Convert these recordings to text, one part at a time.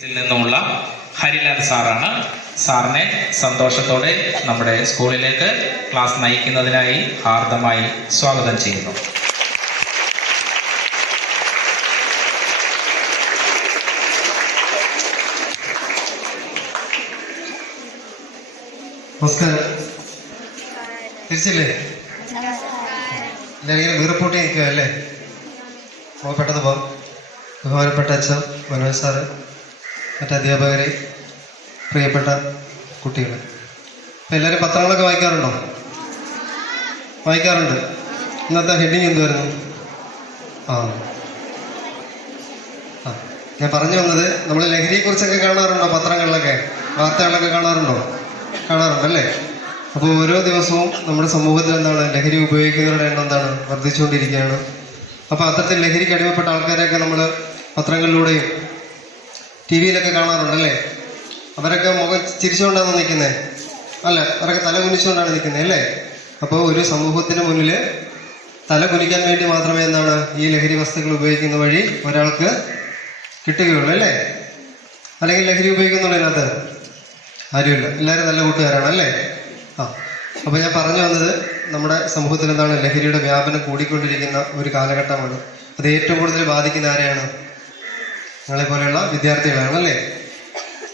നിന്നുമുള്ള ഹരിലാൽ സാറാണ്. സാറിനെ സന്തോഷത്തോടെ നമ്മുടെ സ്കൂളിലേക്ക് ക്ലാസ് നയിക്കുന്നതിനായി ഹാർദമായി സ്വാഗതം ചെയ്യുന്നു. നമസ്കാരം. തിരിച്ചില്ലേ? എല്ലാവരും നിൽക്കുക അല്ലേ? നമുക്ക് പെട്ടെന്ന് പോകാം ബഹുമാനപ്പെട്ട അച്ഛൻ മനോജ് സാറ്. മറ്റ് അധ്യാപകരെ പ്രിയപ്പെട്ട കുട്ടികൾ അപ്പം എല്ലാവരും പത്രങ്ങളൊക്കെ വായിക്കാറുണ്ടോ? വായിക്കാറുണ്ട്. ഇന്നത്തെ ഹെഡിങ് എന്തുവായിരുന്നു? ആ. ആ. ഞാൻ പറഞ്ഞു വന്നത് നമ്മൾ ലഹരിയെക്കുറിച്ചൊക്കെ കാണാറുണ്ടോ പത്രങ്ങളിലൊക്കെ? വാർത്തകളൊക്കെ കാണാറുണ്ടോ? കാണാറുണ്ടല്ലേ അപ്പോൾ ഓരോ ദിവസവും നമ്മുടെ സമൂഹത്തിൽ എന്താണ് ലഹരി ഉപയോഗിക്കുന്നവരുടെ എണ്ണം എന്താണ് വർദ്ധിച്ചുകൊണ്ടിരിക്കുകയാണ്. അപ്പോൾ അത്തരത്തിൽ ലഹരിക്ക് അടിമപ്പെട്ട ആൾക്കാരെയൊക്കെ നമ്മൾ പത്രങ്ങളിലൂടെയും ടി വിയിലൊക്കെ കാണാറുണ്ടല്ലേ? അവരൊക്കെ മുഖം ചിരിച്ചുകൊണ്ടാണ് നിൽക്കുന്നത് അല്ല അവരൊക്കെ തല കുനിച്ചുകൊണ്ടാണ് നിൽക്കുന്നത് അല്ലേ? അപ്പോൾ ഒരു സമൂഹത്തിന് മുന്നിൽ തല കുനിക്കാൻ വേണ്ടി മാത്രമേ എന്താണ് ഈ ലഹരി വസ്തുക്കൾ ഉപയോഗിക്കുന്ന വഴി ഒരാൾക്ക് കിട്ടുകയുള്ളൂ അല്ലേ? അല്ലെങ്കിൽ ലഹരി ഉപയോഗിക്കുന്നുള്ളൂ ഇതിനകത്ത്? ആരുമില്ല. എല്ലാവരും നല്ല കൂട്ടുകാരാണ് അല്ലേ? ആ അപ്പോൾ ഞാൻ പറഞ്ഞു വന്നത് നമ്മുടെ സമൂഹത്തിൽ എന്താണ് ലഹരിയുടെ വ്യാപനം കൂടിക്കൊണ്ടിരിക്കുന്ന ഒരു കാലഘട്ടമാണ്. അത് ഏറ്റവും കൂടുതൽ ബാധിക്കുന്ന ആരെയാണ്? നിങ്ങളെ പോലെയുള്ള വിദ്യാർത്ഥികളാണ് അല്ലേ?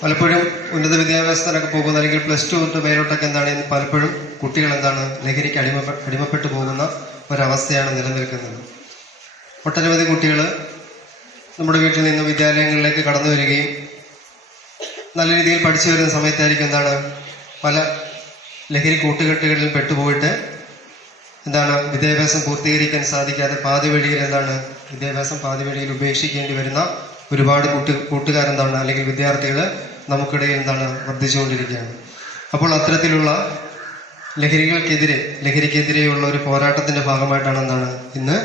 പലപ്പോഴും ഉന്നത വിദ്യാഭ്യാസത്തിനൊക്കെ പോകുന്ന അല്ലെങ്കിൽ പ്ലസ് ടു തൊട്ട് മേലോട്ടൊക്കെ എന്താണ് പലപ്പോഴും കുട്ടികൾ എന്താണ് ലഹരിക്ക് അടിമ അടിമപ്പെട്ടു പോകുന്ന ഒരവസ്ഥയാണ് നിലനിൽക്കുന്നത്. ഒട്ടനവധി കുട്ടികൾ നമ്മുടെ വീട്ടിൽ നിന്ന് വിദ്യാലയങ്ങളിലേക്ക് കടന്നു വരികയും നല്ല രീതിയിൽ പഠിച്ചു വരുന്ന സമയത്തായിരിക്കും എന്താണ് പല ലഹരി കൂട്ടുകെട്ടുകളിൽ പെട്ടുപോയിട്ട് എന്താണ് വിദ്യാഭ്യാസം പൂർത്തീകരിക്കാൻ സാധിക്കാതെ പാതി വഴിയിൽ എന്താണ് വിദ്യാഭ്യാസം പാതി വഴിയിൽ ഉപേക്ഷിക്കേണ്ടി വരുന്ന ഒരുപാട് കൂട്ടി കൂട്ടുകാരെന്താണ് അല്ലെങ്കിൽ വിദ്യാർത്ഥികൾ നമുക്കിടയിൽ എന്താണ് വർദ്ധിച്ചുകൊണ്ടിരിക്കുകയാണ്. അപ്പോൾ അത്തരത്തിലുള്ള ലഹരികൾക്കെതിരെ ലഹരിക്കെതിരെയുള്ള ഒരു പോരാട്ടത്തിന്റെ ഭാഗമായിട്ടാണ് എന്താണ് ഇന്ന്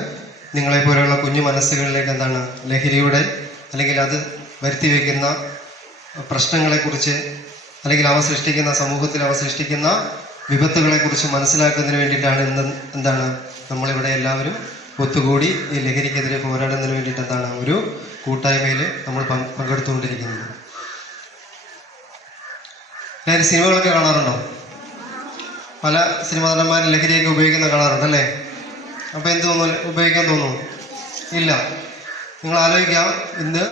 നിങ്ങളെ പോലെയുള്ള കുഞ്ഞു മനസ്സുകളിലേക്ക് എന്താണ് ലഹരിയുടെ അല്ലെങ്കിൽ അത് വരുത്തി വയ്ക്കുന്ന പ്രശ്നങ്ങളെക്കുറിച്ച് അല്ലെങ്കിൽ അവ സൃഷ്ടിക്കുന്ന സമൂഹത്തിൽ അവ സൃഷ്ടിക്കുന്ന വിപത്തുകളെക്കുറിച്ച് മനസ്സിലാക്കുന്നതിന് വേണ്ടിയിട്ടാണ് ഇന്ന് എന്താണ് നമ്മളിവിടെ എല്ലാവരും ഒത്തുകൂടി ഈ ലഹരിക്കെതിരെ പോരാടുന്നതിന് വേണ്ടിയിട്ട് എന്താണ് ഒരു കൂട്ടായ്മയിൽ നമ്മൾ പങ്ക് പങ്കെടുത്തുകൊണ്ടിരിക്കുന്നത്. ഞാൻ സിനിമകളൊക്കെ കാണാറുണ്ടോ? പല സിനിമാ നടന്മാരും ലഹരിയൊക്കെ ഉപയോഗിക്കുന്ന കാണാറുണ്ട് അല്ലേ അപ്പോൾ എന്ത് തോന്നുന്നു ഉപയോഗിക്കാൻ തോന്നുന്നു? ഇല്ല. നിങ്ങൾ ആലോചിക്കാം ഇന്ന്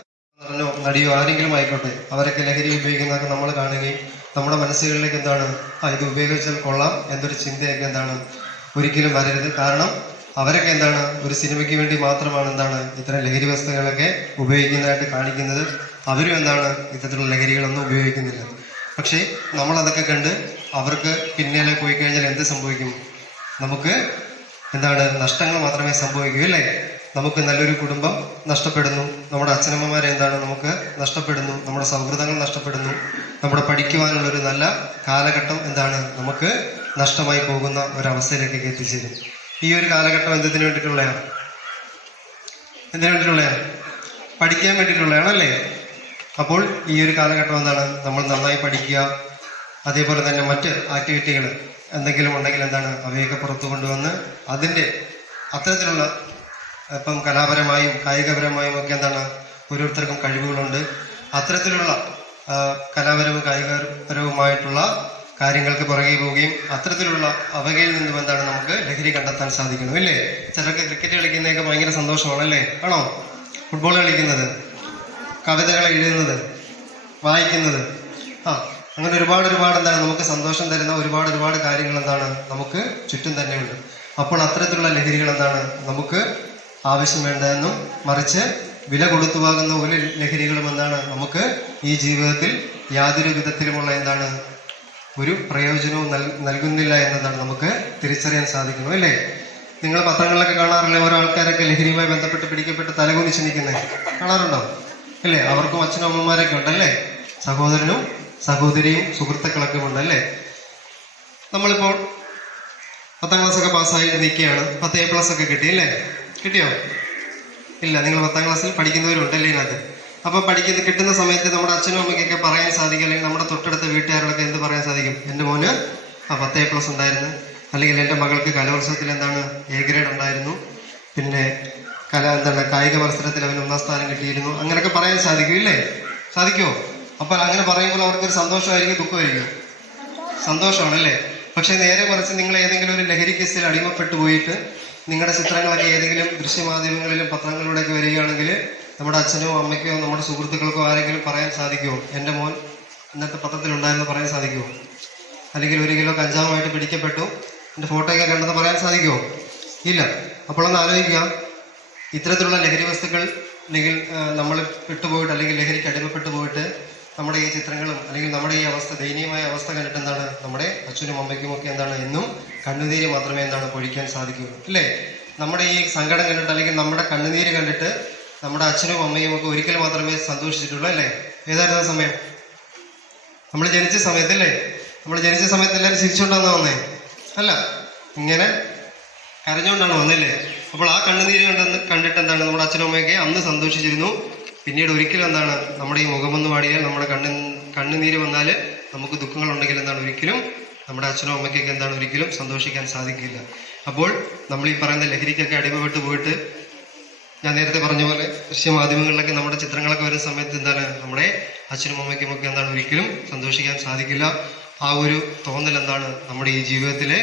നടനോ നടിയോ ആരെങ്കിലും ആയിക്കോട്ടെ അവരൊക്കെ ലഹരി ഉപയോഗിക്കുന്നതൊക്കെ നമ്മൾ കാണുകയും നമ്മുടെ മനസ്സുകളിലേക്ക് എന്താണ് ആ ഇത് ഉപയോഗിച്ചാൽ കൊള്ളാം എന്നൊരു ചിന്തയൊക്കെ എന്താണ് ഒരിക്കലും വരരുത്. കാരണം അവരൊക്കെ എന്താണ്? ഒരു സിനിമയ്ക്ക് വേണ്ടി മാത്രമാണ് എന്താണ് ഇത്തരം ലഹരി വസ്തുക്കളൊക്കെ ഉപയോഗിക്കുന്നതായിട്ട് കാണിക്കുന്നത്. അവരും എന്താണ് ഇത്തരത്തിലുള്ള ലഹരികളൊന്നും ഉപയോഗിക്കുന്നില്ല. പക്ഷേ നമ്മൾ അതൊക്കെ കണ്ട് അവർക്ക് പിന്നാലെ പോയി കഴിഞ്ഞാൽ എന്ത് സംഭവിക്കും? നമുക്ക് എന്താണ് നഷ്ടങ്ങൾ മാത്രമേ സംഭവിക്കൂ അല്ലേ? നമുക്ക് നല്ലൊരു കുടുംബം നഷ്ടപ്പെടുന്നു. നമ്മുടെ അച്ഛനമ്മമാരെ എന്താണ് നമുക്ക് നഷ്ടപ്പെടുന്നു. നമ്മുടെ സൗഹൃദങ്ങൾ നഷ്ടപ്പെടുന്നു. നമ്മുടെ പഠിക്കുവാനുള്ള ഒരു നല്ല കാലഘട്ടം എന്താണ് നമുക്ക് നഷ്ടമായി പോകുന്ന ഒരവസ്ഥയിലേക്കൊക്കെ എത്തിച്ചേരും. ഈ ഒരു കാലഘട്ടം എന്തിനു വേണ്ടിയിട്ടുള്ളതാണ്? എന്തിനു വേണ്ടിയിട്ടുള്ളതാണ്? പഠിക്കാൻ വേണ്ടിയിട്ടുള്ളതാണല്ലേ അപ്പോൾ ഈ ഒരു കാലഘട്ടം എന്താണ്? നമ്മൾ നന്നായി പഠിക്കുക അതേപോലെ തന്നെ മറ്റ് ആക്ടിവിറ്റികൾ എന്തെങ്കിലും ഉണ്ടെങ്കിൽ എന്താണ്? അവയൊക്കെ പുറത്തു കൊണ്ടുവന്ന് അതിന്റെ അത്തരത്തിലുള്ള ഇപ്പം കലാപരമായും കായികപരമായും ഒക്കെ എന്താണ്? ഓരോരുത്തർക്കും കഴിവുകളുണ്ട്. അത്തരത്തിലുള്ള കലാപരവും കായികപരവുമായിട്ടുള്ള കാര്യങ്ങൾക്ക് പുറകെ പോവുകയും അത്തരത്തിലുള്ള അവകയിൽ നിന്നും എന്താണ് നമുക്ക് ലഹരി കണ്ടെത്താൻ സാധിക്കണം അല്ലേ ചിലർക്ക് ക്രിക്കറ്റ് കളിക്കുന്നതൊക്കെ ഭയങ്കര സന്തോഷമാണല്ലേ? ആണോ? ഫുട്ബോൾ കളിക്കുന്നത് കവിതകൾ എഴുതുന്നത് വായിക്കുന്നത്. ആ അങ്ങനെ ഒരുപാട് ഒരുപാട് എന്താണ് നമുക്ക് സന്തോഷം തരുന്ന ഒരുപാട് ഒരുപാട് കാര്യങ്ങൾ എന്താണ് നമുക്ക് ചുറ്റും തന്നെയുണ്ട് അപ്പോൾ അത്തരത്തിലുള്ള ലഹരികൾ എന്താണ് നമുക്ക് ആവശ്യം വേണ്ടതെന്നും മറിച്ച് വില കൊടുത്തു വാങ്ങുന്ന ഒരു ലഹരികളും എന്താണ് നമുക്ക് ഈ ജീവിതത്തിൽ യാതൊരു വിധത്തിലുമുള്ള എന്താണ് ഒരു പ്രയോജനവും നൽ നൽകുന്നില്ല എന്നതാണ് നമുക്ക് തിരിച്ചറിയാൻ സാധിക്കുന്നു അല്ലേ? നിങ്ങൾ പത്രങ്ങളിലൊക്കെ കാണാറില്ലേ? ഓരോ ആൾക്കാരൊക്കെ ലഹരിയുമായി ബന്ധപ്പെട്ട് പിടിക്കപ്പെട്ട് തലകുനിച്ച് നിൽക്കുന്നത് കാണാറുണ്ടോ? അല്ലേ? അവർക്കും അച്ഛനും അമ്മമാരൊക്കെ ഉണ്ടല്ലേ? സഹോദരനും സഹോദരിയും സുഹൃത്തുക്കളൊക്കെ ഉണ്ടല്ലേ? നമ്മളിപ്പോൾ പത്താം ക്ലാസ് ഒക്കെ പാസ്സായി നിൽക്കുകയാണ്. പത്ത് എ പ്ലസ് ഒക്കെ കിട്ടി അല്ലേ? കിട്ടിയോ? ഇല്ല നിങ്ങൾ പത്താം ക്ലാസ്സിൽ പഠിക്കുന്നവരുണ്ടല്ലേ ഇതിനകത്ത്? അപ്പോൾ പഠിക്കുന്ന കിട്ടുന്ന സമയത്ത് നമ്മുടെ അച്ഛനും അമ്മയ്ക്കൊക്കെ പറയാൻ സാധിക്കും അല്ലെങ്കിൽ നമ്മുടെ തൊട്ടടുത്ത വീട്ടുകാരോടൊക്കെ എന്ത് പറയാൻ സാധിക്കും. എന്റെ മോന് ആ പത്ത് എ പ്ലസ് ഉണ്ടായിരുന്നു. അല്ലെങ്കിൽ എന്റെ മകൾക്ക് കലോത്സവത്തിൽ എന്താണ് എ ഗ്രേഡ് ഉണ്ടായിരുന്നു. പിന്നെ കല എന്താണ് കായിക മത്സരത്തിൽ അവൻ ഒന്നാം സ്ഥാനം കിട്ടിയിരുന്നു. അങ്ങനെയൊക്കെ പറയാൻ സാധിക്കും ഇല്ലേ? സാധിക്കുമോ അപ്പോൾ അങ്ങനെ പറയുമ്പോൾ അവർക്കൊരു സന്തോഷമായിരിക്കും ദുഃഖമായിരിക്കും. സന്തോഷമാണല്ലേ പക്ഷെ നേരെ മറിച്ച് നിങ്ങൾ ഏതെങ്കിലും ഒരു ലഹരി കേസിൽ അടിമപ്പെട്ടു പോയിട്ട് നിങ്ങളുടെ ചിത്രങ്ങളൊക്കെ ഏതെങ്കിലും ദൃശ്യമാധ്യമങ്ങളിലും പത്രങ്ങളിലൂടെയൊക്കെ വരികയാണെങ്കിൽ നമ്മുടെ അച്ഛനോ അമ്മയ്ക്കോ നമ്മുടെ സുഹൃത്തുക്കൾക്കോ ആരെങ്കിലും പറയാൻ സാധിക്കുമോ? എന്റെ മോൻ ഇന്നത്തെ പത്രത്തിലുണ്ടായിരുന്നു പറയാൻ സാധിക്കുമോ? അല്ലെങ്കിൽ ഒരു കിലോ കഞ്ചാവുമായിട്ട് പിടിക്കപ്പെട്ടു. എന്റെ ഫോട്ടോയൊക്കെ കണ്ടെന്ന് പറയാൻ സാധിക്കുമോ? ഇല്ല. അപ്പോഴൊന്ന് ആലോചിക്കുക ഇത്തരത്തിലുള്ള ലഹരി വസ്തുക്കൾ അല്ലെങ്കിൽ നമ്മൾ വിട്ടുപോയിട്ട് അല്ലെങ്കിൽ ലഹരിക്ക് അടിമപ്പെട്ടു പോയിട്ട് നമ്മുടെ ഈ ചിത്രങ്ങളും അല്ലെങ്കിൽ നമ്മുടെ ഈ അവസ്ഥ ദയനീയമായ അവസ്ഥ കണ്ടിട്ട് എന്താണ്? നമ്മുടെ അച്ഛനും അമ്മയ്ക്കും ഒക്കെ എന്താണ്? എന്നും കണ്ണുനീര് മാത്രമേ എന്താണ്? പൊഴിക്കാൻ സാധിക്കൂ. അല്ലേ? നമ്മുടെ ഈ സങ്കടം കണ്ടിട്ട് അല്ലെങ്കിൽ നമ്മുടെ കണ്ണുനീര് കണ്ടിട്ട് നമ്മുടെ അച്ഛനും അമ്മയും ഒക്കെ ഒരിക്കൽ മാത്രമേ സന്തോഷിച്ചിട്ടുള്ളൂ അല്ലേ? ഏതായിരുന്നു സമയം? നമ്മൾ ജനിച്ച സമയത്തല്ലേ? നമ്മൾ ജനിച്ച സമയത്ത് എല്ലാവരും ചിരിച്ചുകൊണ്ടാണ് വന്നേ? അല്ല ഇങ്ങനെ കരഞ്ഞുകൊണ്ടാണ് വന്നില്ലേ? അപ്പോൾ ആ കണ്ണുനീര് കണ്ടെന്ന് കണ്ടിട്ട് എന്താണ് നമ്മുടെ അച്ഛനും അമ്മയൊക്കെ അന്ന് സന്തോഷിച്ചിരുന്നു. പിന്നീട് ഒരിക്കലും എന്താണ് നമ്മുടെ ഈ മുഖമൊന്ന് പാടിയാൽ നമ്മുടെ കണ്ണ് കണ്ണുനീര് വന്നാൽ നമുക്ക് ദുഃഖങ്ങൾ ഉണ്ടെങ്കിൽ എന്താണ് ഒരിക്കലും നമ്മുടെ അച്ഛനും അമ്മയ്ക്കൊക്കെ എന്താണ് ഒരിക്കലും സന്തോഷിക്കാൻ സാധിക്കില്ല. അപ്പോൾ നമ്മൾ ഈ പറയുന്ന ലഹരിക്കൊക്കെ അടിമപ്പെട്ട് പോയിട്ട് ഞാൻ നേരത്തെ പറഞ്ഞ പോലെ ദൃശ്യമാധ്യമങ്ങളിലൊക്കെ നമ്മുടെ ചിത്രങ്ങളൊക്കെ വരുന്ന സമയത്ത് എന്താണ് നമ്മുടെ അച്ഛനും അമ്മയ്ക്കും ഒക്കെ എന്താണ് ഒരിക്കലും സന്തോഷിക്കാൻ സാധിക്കില്ല. ആ ഒരു തോന്നൽ എന്താണ് നമ്മുടെ ഈ ജീവിതത്തിലെ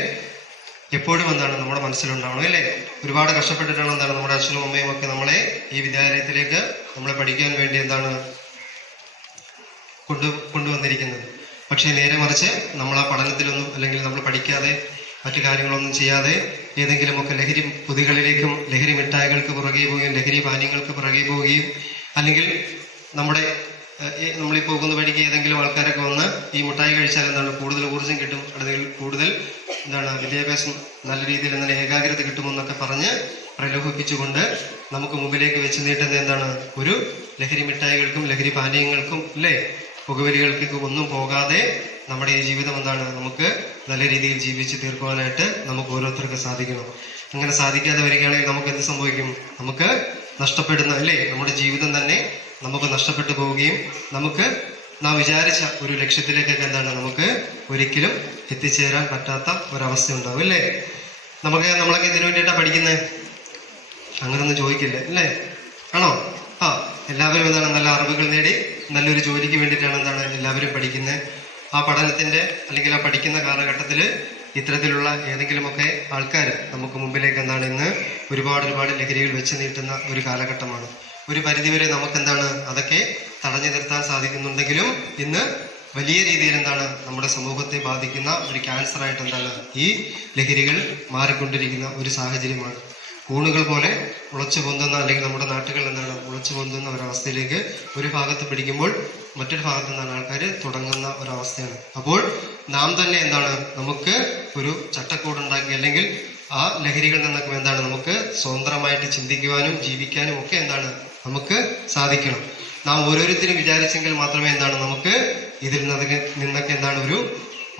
എപ്പോഴും എന്താണ് നമ്മുടെ മനസ്സിലുണ്ടാവണം അല്ലേ? ഒരുപാട് കഷ്ടപ്പെട്ടിട്ടാണ് എന്താണ് നമ്മുടെ അച്ഛനും അമ്മയും ഒക്കെ നമ്മളെ ഈ വിദ്യാലയത്തിലേക്ക് നമ്മളെ പഠിക്കാൻ വേണ്ടി എന്താണ് കൊണ്ടു കൊണ്ടുവന്നിരിക്കുന്നത്. പക്ഷേ നേരെ മറിച്ച് നമ്മൾ ആ പഠനത്തിലൊന്നും അല്ലെങ്കിൽ നമ്മൾ പഠിക്കാതെ മറ്റു കാര്യങ്ങളൊന്നും ചെയ്യാതെ ഏതെങ്കിലുമൊക്കെ ലഹരി പുതികളിലേക്കും ലഹരി മിഠായികൾക്ക് പുറകെ പോവുകയും ലഹരി പാനീയങ്ങൾക്ക് പുറകെ പോവുകയും അല്ലെങ്കിൽ നമ്മുടെ നമ്മളീ പോകുന്ന വഴിക്ക് ഏതെങ്കിലും ആൾക്കാരൊക്കെ വന്ന് ഈ മിഠായി കഴിച്ചാൽ എന്താണ് കൂടുതൽ ഊർജം കിട്ടും? അല്ലെങ്കിൽ കൂടുതൽ എന്താണ് വിദ്യാഭ്യാസം നല്ല രീതിയിൽ എന്താണ് ഏകാഗ്രത കിട്ടുമെന്നൊക്കെ പറഞ്ഞ് പ്രലോഭിപ്പിച്ചുകൊണ്ട് നമുക്ക് മുമ്പിലേക്ക് വെച്ച് നീട്ടുന്ന എന്താണ്? ഒരു ലഹരി മിഠായികൾക്കും ലഹരി പാനീയങ്ങൾക്കും അല്ലേ? പുകവലികൾക്ക് ഒന്നും പോകാതെ നമ്മുടെ ഈ ജീവിതം എന്താണ്? നമുക്ക് നല്ല രീതിയിൽ ജീവിച്ച് തീർക്കുവാനായിട്ട് നമുക്ക് ഓരോരുത്തർക്കും സാധിക്കണം. അങ്ങനെ സാധിക്കാതെ വരികയാണെങ്കിൽ നമുക്ക് എന്ത് സംഭവിക്കും? നമുക്ക് നഷ്ടപ്പെടുന്ന അല്ലേ? നമ്മുടെ ജീവിതം തന്നെ നമുക്ക് നഷ്ടപ്പെട്ടു പോവുകയും നമുക്ക് നാം വിചാരിച്ച ഒരു ലക്ഷ്യത്തിലേക്കൊക്കെ എന്താണ്? നമുക്ക് ഒരിക്കലും എത്തിച്ചേരാൻ പറ്റാത്ത ഒരവസ്ഥ ഉണ്ടാവും അല്ലേ? നമുക്ക് നമ്മളൊക്കെ ഇതിനു വേണ്ടിയിട്ടാണ് പഠിക്കുന്നത് അങ്ങനൊന്നും ചോദിക്കില്ല അല്ലേ? ആണോ? ആ എല്ലാവരും എന്താണ് നല്ല അറിവുകൾ നേടി നല്ലൊരു ജോലിക്ക് വേണ്ടിയിട്ടാണ് എന്താണ് എല്ലാവരും പഠിക്കുന്നത്. ആ പഠനത്തിന്റെ അല്ലെങ്കിൽ ആ പഠിക്കുന്ന കാലഘട്ടത്തിൽ ഇത്തരത്തിലുള്ള ഏതെങ്കിലുമൊക്കെ ആൾക്കാർ നമുക്ക് മുമ്പിലേക്ക് എന്താണ് ഇന്ന് ഒരുപാട് ഒരുപാട് ലഹരികൾ വെച്ച് നീട്ടുന്ന ഒരു കാലഘട്ടമാണ്. ഒരു പരിധിവരെ നമുക്ക് എന്താണ് അതൊക്കെ തടഞ്ഞു നിർത്താൻ സാധിക്കുന്നുണ്ടെങ്കിലും ഇന്ന് വലിയ രീതിയിൽ എന്താണ് നമ്മുടെ സമൂഹത്തെ ബാധിക്കുന്ന ഒരു ക്യാൻസർ ആയിട്ട് എന്താണ് ഈ ലഹരികൾ മാറിക്കൊണ്ടിരിക്കുന്ന ഒരു സാഹചര്യമാണ്. കൂണുകൾ പോലെ ഉളച്ചു പൊന്തുന്ന അല്ലെങ്കിൽ നമ്മുടെ നാട്ടുകൾ എന്താണ് മുളച്ചു പൊന്തുന്ന ഒരവസ്ഥയിലേക്ക് ഒരു ഭാഗത്ത് പിടിക്കുമ്പോൾ മറ്റൊരു ഭാഗത്ത് നിന്നാണ് ആൾക്കാർ തുടങ്ങുന്ന ഒരവസ്ഥയാണ്. അപ്പോൾ നാം തന്നെ എന്താണ്? നമുക്ക് ഒരു ചട്ടക്കൂടുണ്ടാക്കി അല്ലെങ്കിൽ ആ ലഹരികളിൽ നിന്നൊക്കെ എന്താണ്? നമുക്ക് സ്വതന്ത്രമായിട്ട് ചിന്തിക്കുവാനും ജീവിക്കാനും ഒക്കെ എന്താണ്? നമുക്ക് സാധിക്കണം. നാം ഓരോരുത്തരും വിചാരിച്ചെങ്കിൽ മാത്രമേ എന്താണ്? നമുക്ക് ഇതിൽ നിന്നൊക്കെ എന്താണ് ഒരു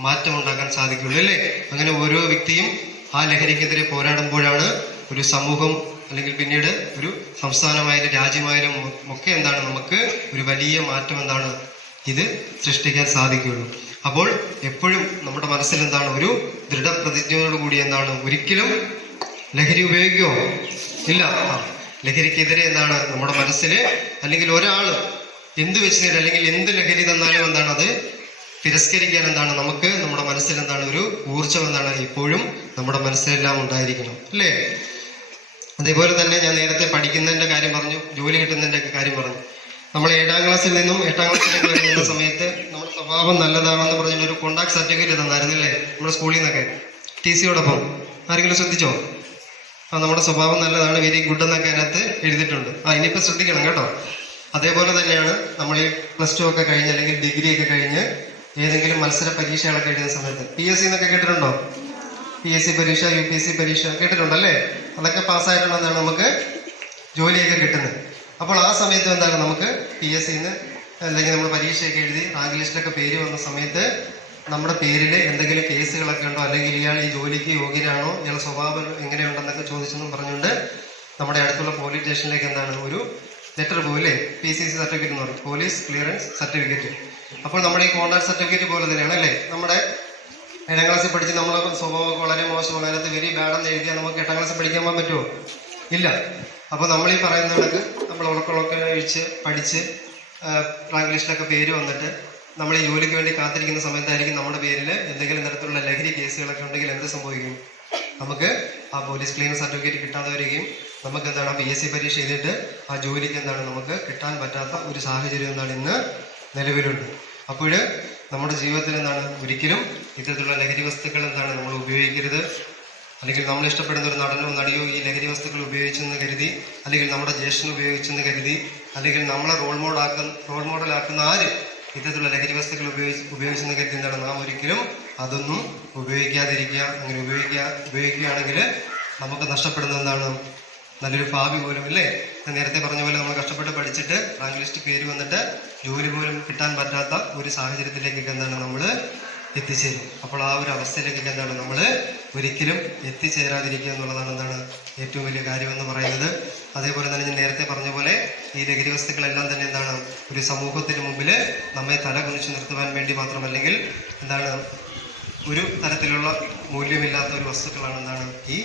മാറ്റം ഉണ്ടാക്കാൻ സാധിക്കുള്ളൂ അല്ലേ? അങ്ങനെ ഓരോ വ്യക്തിയും ആ ലഹരിക്കെതിരെ പോരാടുമ്പോഴാണ് ഒരു സമൂഹം അല്ലെങ്കിൽ പിന്നീട് ഒരു സംസ്ഥാനമായാലും രാജ്യമായാലും ഒക്കെ എന്താണ് നമുക്ക് ഒരു വലിയ മാറ്റം എന്താണ് ഇത് സൃഷ്ടിക്കാൻ സാധിക്കുകയുള്ളൂ. അപ്പോൾ എപ്പോഴും നമ്മുടെ മനസ്സിൽ എന്താണ് ഒരു ദൃഢപ്രതിജ്ഞയോടുകൂടി എന്താണ് ഒരിക്കലും ലഹരി ഉപയോഗിക്കുമോ ഇല്ല. ലഹരിക്കെതിരെ എന്താണ് നമ്മുടെ മനസ്സിൽ അല്ലെങ്കിൽ ഒരാൾ എന്ത് വെച്ച് അല്ലെങ്കിൽ എന്ത് ലഹരി തന്നാലും എന്താണ് അത് തിരസ്കരിക്കാൻ എന്താണ് നമുക്ക് നമ്മുടെ മനസ്സിൽ എന്താണ് ഒരു ഊർജം എന്താണ് ഇപ്പോഴും നമ്മുടെ മനസ്സിലെല്ലാം ഉണ്ടായിരിക്കണം. അല്ലേ? അതേപോലെ തന്നെ ഞാൻ നേരത്തെ പഠിക്കുന്നതിന്റെ കാര്യം പറഞ്ഞു ജോലി കിട്ടുന്നതിന്റെ ഒക്കെ കാര്യം പറഞ്ഞു. നമ്മൾ ഏഴാം ക്ലാസ്സിൽ നിന്നും എട്ടാം ക്ലാസ്സിലേക്ക് വരുന്ന സമയത്ത് നമ്മുടെ സ്വഭാവം നല്ലതാണെന്ന് പറഞ്ഞ ഒരു കോണ്ടാക്ട് സർട്ടിഫിക്കറ്റ് തന്നായിരുന്നില്ലേ നമ്മുടെ സ്കൂളിൽ നിന്നൊക്കെ. ടി സിയോടൊപ്പം ആരെങ്കിലും ശ്രദ്ധിച്ചോ? ആ നമ്മുടെ സ്വഭാവം നല്ലതാണ് വെരി ഗുഡ് എന്നൊക്കെ അതിനകത്ത് എഴുതിയിട്ടുണ്ട്. ആ ഇനിയിപ്പോൾ ശ്രദ്ധിക്കണം കേട്ടോ. അതേപോലെ തന്നെയാണ് നമ്മൾ ഈ പ്ലസ് ടു ഒക്കെ കഴിഞ്ഞ് അല്ലെങ്കിൽ ഡിഗ്രി ഒക്കെ കഴിഞ്ഞ് ഏതെങ്കിലും മത്സര പരീക്ഷകളൊക്കെ എഴുതുന്ന സമയത്ത് പി എസ് സി എന്നൊക്കെ കേട്ടിട്ടുണ്ടോ? പി എസ് സി പരീക്ഷ യു പി എസ് സി പരീക്ഷ കേട്ടിട്ടുണ്ടല്ലേ? അതൊക്കെ പാസ്സായിട്ടുള്ളതാണ് നമുക്ക് ജോലിയൊക്കെ കിട്ടുന്നത്. അപ്പോൾ ആ സമയത്ത് എന്താണ് നമുക്ക് പി എസ് സിന്ന് അല്ലെങ്കിൽ നമ്മൾ പരീക്ഷയൊക്കെ എഴുതി റാങ്ക് ലിസ്റ്റിലൊക്കെ പേര് വന്ന സമയത്ത് നമ്മുടെ പേരിൽ എന്തെങ്കിലും കേസുകളൊക്കെ ഉണ്ടോ? അല്ലെങ്കിൽ ഇയാൾ ഈ ജോലിക്ക് യോഗ്യനാണോ ഇയാളുടെ സ്വഭാവം എങ്ങനെയുണ്ടെന്നൊക്കെ ചോദിച്ചെന്നും പറഞ്ഞുകൊണ്ട് നമ്മുടെ അടുത്തുള്ള പോലീസ് സ്റ്റേഷനിലേക്ക് എന്താണ് ഒരു ലെറ്റർ പോകില്ലേ പി സി സി സർട്ടിഫിക്കറ്റ് എന്ന് പറയും പോലീസ് ക്ലിയറൻസ് സർട്ടിഫിക്കറ്റ് അപ്പോൾ നമ്മുടെ ഈ കോൺടാക്ട് സർട്ടിഫിക്കറ്റ് പോലെ തന്നെയാണ് അല്ലേ? നമ്മുടെ ഏഴാം ക്ലാസ്സിൽ പഠിച്ച് നമ്മളൊക്കെ സ്വഭാവമൊക്കെ വളരെ മോശമാണ് അതിനകത്ത് വെരി ബാഡെന്ന് എഴുതിയാൽ നമുക്ക് എട്ടാം ക്ലാസ്സിൽ പഠിക്കാൻ പോകാൻ പറ്റുമോ? ഇല്ല. അപ്പോൾ നമ്മൾ ഈ പറയുന്ന കണക്ക് നമ്മൾ ഉണക്കുളൊക്കെ കഴിച്ച് പഠിച്ച് റാങ്ക് ലിസ്റ്റിലൊക്കെ പേര് വന്നിട്ട് നമ്മൾ ഈ ജോലിക്ക് വേണ്ടി കാത്തിരിക്കുന്ന സമയത്തായിരിക്കും നമ്മുടെ പേരിൽ എന്തെങ്കിലും തരത്തിലുള്ള ലഹരി കേസുകളൊക്കെ ഉണ്ടെങ്കിൽ എന്ത് സംഭവിക്കും? നമുക്ക് ആ പോലീസ് ക്ലീൻ സർട്ടിഫിക്കറ്റ് കിട്ടാതെ വരികയും നമുക്ക് എന്താണ് പി എസ് സി പരീക്ഷ ചെയ്തിട്ട് ആ ജോലിക്ക് എന്താണ് നമുക്ക് കിട്ടാൻ പറ്റാത്ത ഒരു സാഹചര്യം എന്താണ് ഇന്ന് നിലവിലുണ്ട്. അപ്പോൾ നമ്മുടെ ജീവിതത്തിൽ എന്താണ് ഒരിക്കലും ഇത്തരത്തിലുള്ള ലഹരി വസ്തുക്കൾ എന്താണ് നമ്മൾ ഉപയോഗിക്കരുത്. അല്ലെങ്കിൽ നമ്മൾ ഇഷ്ടപ്പെടുന്ന ഒരു നടനോ നടിയോ ഈ ലഹരി വസ്തുക്കൾ ഉപയോഗിച്ചെന്ന് കരുതി അല്ലെങ്കിൽ നമ്മുടെ ജ്യേഷ്ഠൻ ഉപയോഗിച്ചെന്ന് കരുതി അല്ലെങ്കിൽ നമ്മളെ റോൾ മോഡൽ ആക്കുന്ന റോൾ മോഡൽ ആക്കുന്ന ആര് ഇത്തരത്തിലുള്ള ലഹരി വസ്തുക്കൾ ഉപയോഗിച്ച് ഉപയോഗിച്ചെന്ന് കരുതി എന്താണ് നാം ഒരിക്കലും അതൊന്നും ഉപയോഗിക്കാതിരിക്കുക. അങ്ങനെ ഉപയോഗിക്കുക ഉപയോഗിക്കുകയാണെങ്കിൽ നമുക്ക് നഷ്ടപ്പെടുന്ന എന്താണ്? നല്ലൊരു ഭാവി പോലും അല്ലേ? നേരത്തെ പറഞ്ഞ പോലെ നമ്മൾ കഷ്ടപ്പെട്ട് പഠിച്ചിട്ട് റാങ്ക് ലിസ്റ്റ് കയറി വന്നിട്ട് ജോലി പോലും കിട്ടാൻ പറ്റാത്ത ഒരു സാഹചര്യത്തിലേക്കൊക്കെ എന്താണ് നമ്മൾ എത്തിച്ചേരും. അപ്പോൾ ആ ഒരു അവസ്ഥയിലേക്കൊക്കെ എന്താണ് നമ്മൾ ഒരിക്കലും എത്തിച്ചേരാതിരിക്കുക എന്നുള്ളതാണ് എന്താണ് ഏറ്റവും വലിയ കാര്യമെന്ന് പറയുന്നത്. അതേപോലെ തന്നെ ഞാൻ നേരത്തെ പറഞ്ഞ പോലെ ഈ ലഹരി വസ്തുക്കളെല്ലാം തന്നെ എന്താണ് ഒരു സമൂഹത്തിന് മുമ്പിൽ നമ്മെ തല കുനിച്ചു നിർത്തുവാൻ വേണ്ടി മാത്രമല്ലെങ്കിൽ എന്താണ് ഒരു തരത്തിലുള്ള മൂല്യമില്ലാത്ത ഒരു വസ്തുക്കളാണ് എന്താണ് ഈ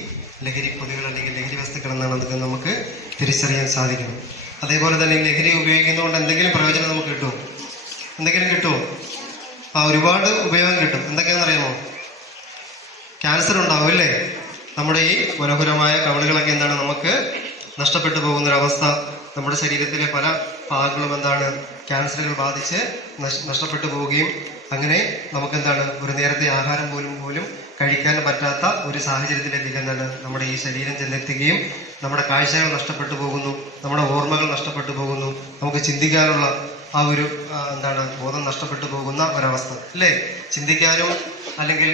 ലഹരി പൊതികൾ അല്ലെങ്കിൽ ലഹരി വസ്തുക്കൾ എന്നാണ് അതൊക്കെ നമുക്ക് തിരിച്ചറിയാൻ സാധിക്കും അതേപോലെ തന്നെ ലഹരി ഉപയോഗിക്കുന്നതുകൊണ്ട് എന്തെങ്കിലും പ്രയോജനം നമുക്ക് കിട്ടുമോ? എന്തെങ്കിലും കിട്ടുമോ? ആ ഒരുപാട് ഉപയോഗം കിട്ടും. എന്തൊക്കെയാണെന്ന് അറിയാമോ? ക്യാൻസർ ഉണ്ടാവും അല്ലേ? നമ്മുടെ ഈ മനോഹരമായ കവളുകളൊക്കെ എന്താണ്? നമുക്ക് നഷ്ടപ്പെട്ടു പോകുന്നൊരവസ്ഥ. നമ്മുടെ ശരീരത്തിലെ പല ഭാഗങ്ങളും എന്താണ്? ക്യാൻസറുകൾ ബാധിച്ച് നഷ്- നഷ്ടപ്പെട്ടു പോവുകയും അങ്ങനെ നമുക്ക് എന്താണ് ഒരു നേരത്തെ ആഹാരം പോലും പോലും കഴിക്കാൻ പറ്റാത്ത ഒരു സാഹചര്യത്തിലേക്ക് എന്താണ് നമ്മുടെ ഈ ശരീരം ചെന്നെത്തുകയും നമ്മുടെ കാഴ്ചകൾ നഷ്ടപ്പെട്ടു പോകുന്നു നമ്മുടെ ഓർമ്മകൾ നഷ്ടപ്പെട്ടു പോകുന്നു നമുക്ക് ചിന്തിക്കാനുള്ള ആ ഒരു എന്താണ് ബോധം നഷ്ടപ്പെട്ടു പോകുന്ന ഒരവസ്ഥ. അല്ലേ? ചിന്തിക്കാനും അല്ലെങ്കിൽ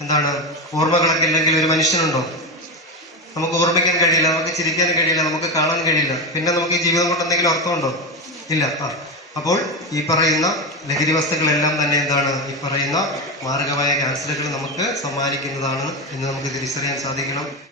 എന്താണ് ഓർമ്മകളൊക്കെ ഇല്ലെങ്കിൽ ഒരു മനുഷ്യനുണ്ടോ? നമുക്ക് ഓർമ്മിക്കാൻ കഴിയില്ല നമുക്ക് ചിരിക്കാൻ കഴിയില്ല നമുക്ക് കാണാൻ കഴിയില്ല. പിന്നെ നമുക്ക് ഈ ജീവിതം കൊണ്ട് എന്തെങ്കിലും അർത്ഥമുണ്ടോ? ഇല്ല. ആ. അപ്പോൾ ഈ പറയുന്ന ലഹരി വസ്തുക്കളെല്ലാം തന്നെ എന്താണ്? ഈ പറയുന്ന മാരകമായ ക്യാൻസറുകൾ നമുക്ക് സമ്മാനിക്കുന്നതാണ് എന്ന് നമുക്ക് തിരിച്ചറിയാൻ സാധിക്കണം.